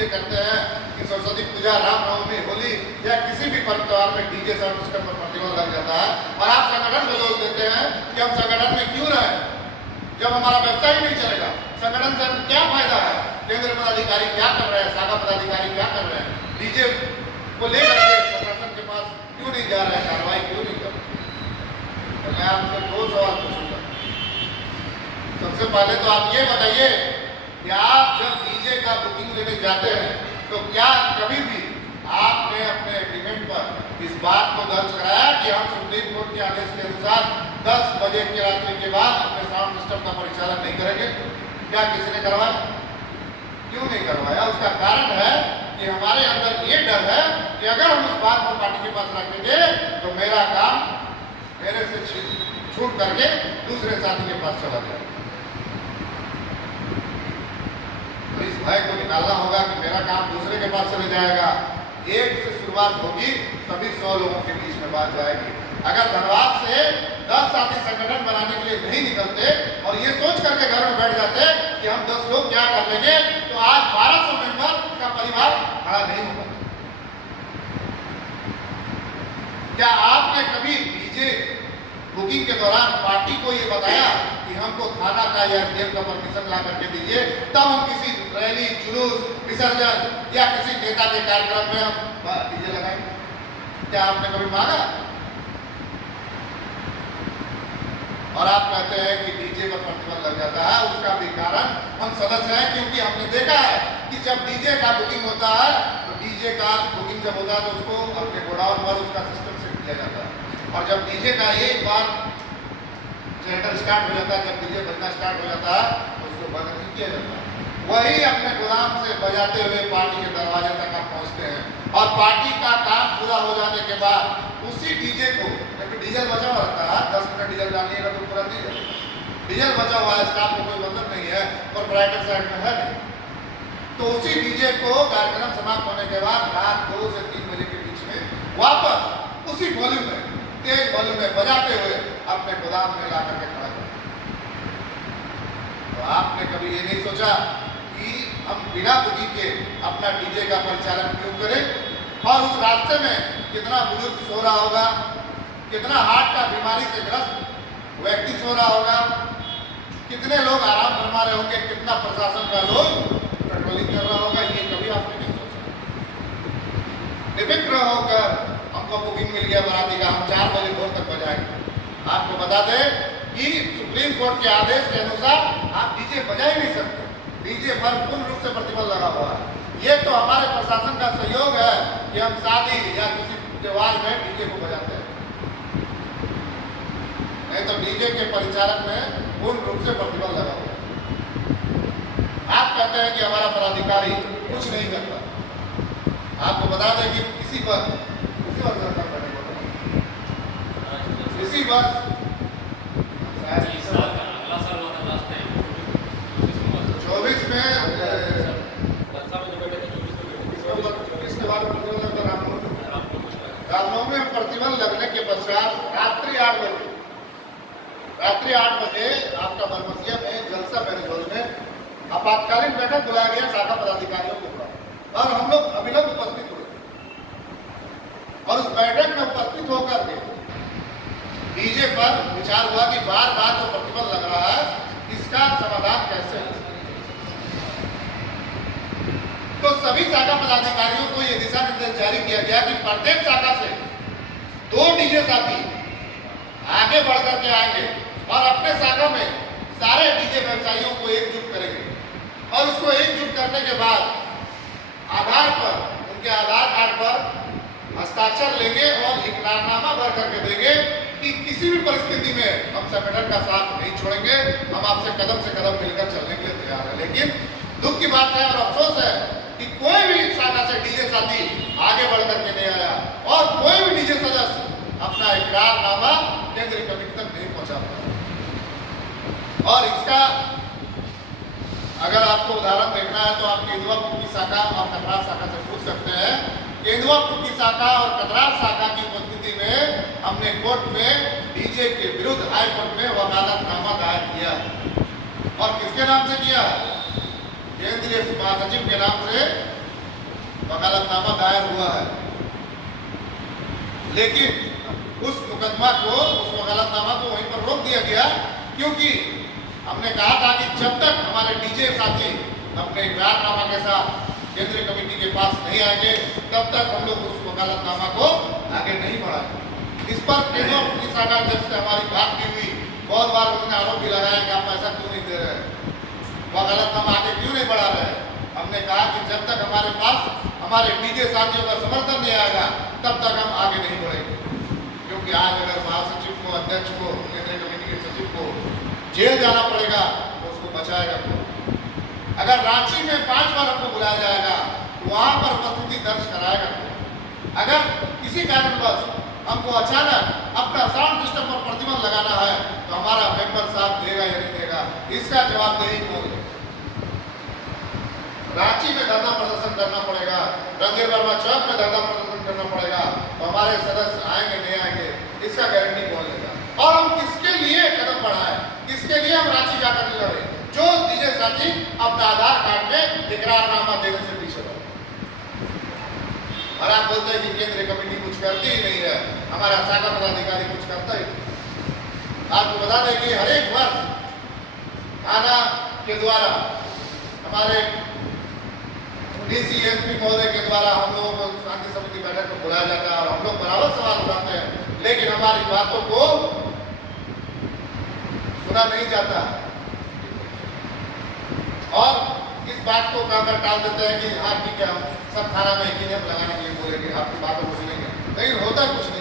DJ करते हैं कि सरस्वती पूजा, रामनवमी, होली या किसी भी पर्व त्योहार में डीजे साउंड सिस्टम पर प्रतिबंध लग जाता है और आप संगठन को दोष देते हैं कि हम संगठन में क्यों रहे जब हमारा व्यवसाय ही नहीं चलेगा। संगठन से क्या फायदा है? केंद्र पदाधिकारी क्या कर रहे हैं, शाखा पदाधिकारी क्या कर रहे हैं, डीजे को लेकर के प्रशासन के पास क्यों नहीं जा रहे हैं, कार्रवाई क्यों नहीं कर रहे? तो मैं आपसे दो सवाल पूछूंगा। सबसे पहले तो आप ये बताइए कि आप जब डीजे का बुकिंग लेने जाते हैं तो क्या कभी भी आपने अपने एग्रीमेंट पर इस बात को दर्ज कराया कि हम सुप्रीम कोर्ट के आदेश के अनुसार 10 बजे की रात्रि के बाद अपने साउंड सिस्टम का परिचालन नहीं करेंगे? क्या किसी ने करवाया? क्यों नहीं करवाया? उसका कारण है कि हमारे अंदर ये डर है कि अगर हम उस बात को पार्टी के पास रखेंगे तो मेरा काम मेरे से छूट करके दूसरे साथी के पास चला जाएगा। तो इस भय को निकालना होगा कि मेरा काम दूसरे के पास चले जाएगा। एक से शुरुआत होगी तभी 100 लोगों के बीच में बात जाएगी। अगर धनबाद से 10 साथी संगठन बनाने के लिए नहीं निकलते और ये सोच करके घर में बैठ जाते कि हम 10 लोग क्या कर लेंगे, तो आज 1200 मेंबर का परिवार खड़ा नहीं होगा। क्या आपने कभी डीजे बुकिंग के दौरान पार्टी को ये बताया कि हमको थाना का या जेल का परमिशन ला करके दीजिए, तब हम किसी रैली, जुलूस, विसर्जन या किसी नेता के कार्यक्रम में हम डीजे लगाएंगे? क्या आपने कभी मांगा? और आप कहते हैं कि डीजे पर प्रतिबंध लग जाता है। उसका भी कारण हम सदस्य हैं, क्योंकि हमने देखा है कि जब डीजे का बुकिंग होता है तो डीजे का बुकिंग जब होता है तो उसको अपने गोडाउन पर उसका सिस्टम सेट किया जाता है और जब डीजे का एक बार जनरेटर स्टार्ट हो जाता है, जब डीजे बजना स्टार्ट हो जाता है तो उसको बंद नहीं किया जाता है। वही अपने गोदाम से बजाते हुए पार्टी के दरवाजे तक आप पहुंचते हैं और पार्टी का काम पूरा हो जाने के बाद उसी डीजे को, जबकि डीजल बचा हुआ रहता है, 10 मिनट डीजल डालिएगा तो पूरा डीजल बचा हुआ है, स्टाफ को कोई मतलब नहीं है और प्राइवेट साइड में है नहीं, तो उसी डीजे को कार्यक्रम समाप्त होने के बाद रात 2 से 3 बजे के बीच में वापस उसी वॉल्यूम में, तेज वॉल्यूम में बजाते हुए अपने गोदाम में ला करके खड़ा कर। तो आपने कभी ये नहीं सोचा कि हम बिना बुकिंग के अपना डीजे का परिचालन क्यों करें? और उस रास्ते में कितना बुजुर्ग सो रहा होगा, कितना हार्ट का बीमारी से ग्रस्त व्यक्ति सो रहा होगा, कितने लोग आराम फरमा रहे होंगे, कितना प्रशासन का लोग पेट्रोलिंग कर रहा होगा, ये कभी आपने नहीं सोचा। निफिक्र होकर हमको बुकिंग मिल गया बराती का, हम 4 बजे भोर तक बजाएंगे। आपको बता दें कि सुप्रीम कोर्ट के आदेश के अनुसार आप डीजे बजा ही नहीं सकते, डीजे पर पूर्ण रूप से प्रतिबंध लगा हुआ है। ये तो हमारे प्रशासन का सहयोग है कि हम शादी या किसी त्योहार में डीजे को बजाते हैं, नहीं तो डीजे के परिचालन में पूर्ण रूप से प्रतिबंध लगा हुआ है। आप कहते हैं कि हमारा पदाधिकारी कुछ नहीं करता। आपको बता दें कि इसी वर्ष अगला साल वाला लास्ट टाइम 24 में रामनवमी में प्रतिबंध लगने के पश्चात रात्रि 8 बजे आपका बरमसिया में जलसा मैरिज हॉल में आपातकालीन बैठक बुलाया गया शाखा पदाधिकारियों के द्वारा और हम लोग अभिनव उपस्थित हुए और उस बैठक में उपस्थित होकर के डीजे पर विचार हुआ कि बार बार जो प्रतिबंध लग रहा है इसका समाधान कैसे है। तो सभी शाखा पदाधिकारियों को यह दिशा निर्देश जारी किया गया कि प्रत्येक शाखा से 2 डीजे साथी आगे बढ़ करके आएंगे और अपने शाखा में सारे डीजे व्यवसायियों को एकजुट करेंगे और उसको एकजुट करने के बाद आधार पर उनके आधार कार्ड पर हस्ताक्षर लेंगे और इकरारनामा भर करके देंगे कि किसी भी परिस्थिति में हम संगठन का साथ नहीं छोड़ेंगे, हम आपसे कदम से कदम मिलकर चलने के लिए तैयार है। लेकिन दुख की बात है और अफसोस है कि कोई भी शाखा से डीजे साथी आगे बढ़ करके नहीं आया और कोई भी डीजे सदस्य अपना इकरारनामा केंद्रीय कमेटी तक नहीं पहुंचा पाया। और इसका अगर आपको उदाहरण देखना है तो आप केंदुआपुर की शाखा और कतरार शाखा से पूछ सकते हैं। केंदुआपुर की शाखा और कतरार शाखा की उपस्थिति में हमने कोर्ट में डीजे के विरुद्ध हाई कोर्ट में वकालतनामा दायर किया और किसके नाम से किया? केंद्रीय महासचिव के नाम से वकालतनामा दायर हुआ है, लेकिन उस मुकदमा को, उस वकालतनामा को वहीं पर रोक दिया गया, क्योंकि हमने कहा था कि जब तक हमारे डीजे साथी अपने इकरारनामा के साथ केंद्रीय कमेटी के पास नहीं आएंगे, तब तक हम लोग उस वकालतनामा को आगे नहीं बढ़ाएंगे। इस पर केंद्रीय पुलिस शाखा अध्यक्ष से हमारी बात भी हुई। बहुत बार उन्होंने आरोप भी लगाया कि आप पैसा क्यों नहीं दे रहे, वकालतनामा आगे क्यों नहीं बढ़ा रहे। हमने कहा कि जब तक हमारे पास हमारे डीजे साथियों का समर्थन नहीं आएगा, तब तक हम आगे नहीं बढ़ेंगे। क्योंकि आज अगर महासचिव को, अध्यक्ष को, केंद्रीय कमेटी के सचिव को जेल जाना पड़ेगा तो उसको बचाएगा कौन? अगर रांची में 5 बार हमको बुलाया जाएगा तो वहां पर उपस्थिति दर्ज कराएगा कौन? अगर किसी कारणवश हमको अचानक अपना साउंड सिस्टम पर प्रतिबंध लगाना है तो हमारा मेंबर साहब देगा या नहीं देगा, इसका जवाबदेही कौन लेगा? रांची में धरना प्रदर्शन करना पड़ेगा, रणधीर वर्मा चौक में धरना प्रदर्शन करना पड़ेगा, तो हमारे सदस्य आएंगे नहीं आएंगे, इसका गारंटी कौन लेगा? और हम किसके लिए कदम बढ़ाएं, किसके लिए हम रांची जाकर लड़े? जो डीजे साथी अपना आधार कार्ड में इकरारनामा देने से पीछे रहे। और आप बोलते हैं कि केंद्रीय कमेटी कुछ करती ही नहीं है, हमारा शाखा पदाधिकारी कुछ करता ही नहीं। आपको बता दें कि हर एक वर्ष थाना के द्वारा हमारे डीसी एसपी महोदय के द्वारा हम लोगों को शांति समिति बैठक में बुलाया जाता है और हम लोग बराबर सवाल उठाते हैं, लेकिन हमारी बातों को सुना नहीं जाता और इस बात को कहकर टाल देते हैं कि हाँ ठीक है, हम सब थाना में एक ही नियम लगाने के लिए बोलेंगे, आपकी बातों को सुनेंगे, लेकिन होता कुछ नहीं।